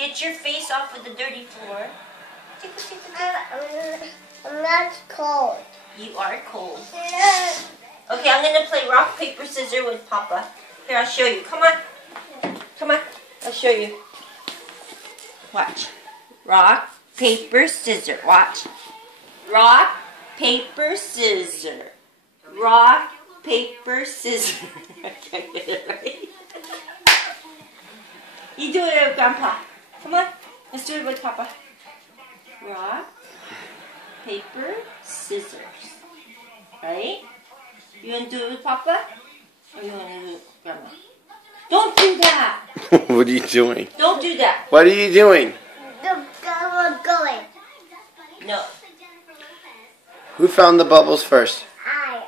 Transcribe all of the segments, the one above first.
Get your face off of the dirty floor. I'm not cold. You are cold. Okay, I'm going to play rock, paper, scissors with Papa. Here, I'll show you. Come on. Come on. I'll show you. Watch. Rock, paper, scissors. Watch. Rock, paper, scissors. Rock, paper, scissors. I can't get it right. You do it with Grandpa. Come on. Let's do it with Papa. Rock, paper, scissors. Right? You want to do it with Papa? Or you want to do it with Grandma? Don't do that! What are you doing? Don't do that! What are you doing? I'm going. No. Who found the bubbles first? I.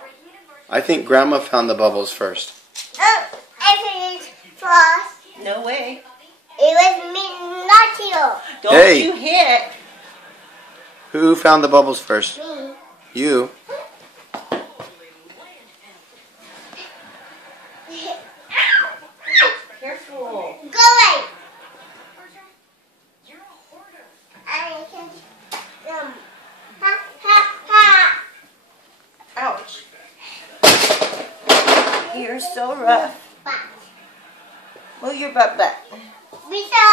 I think Grandma found the bubbles first. I finished first. No way. It was me, not you. Don't Hey. you hit. Who found the bubbles first? Me. You. Careful. Go away. I can. Ha ha ha. Ouch. You're so rough. But Move your butt back. we saw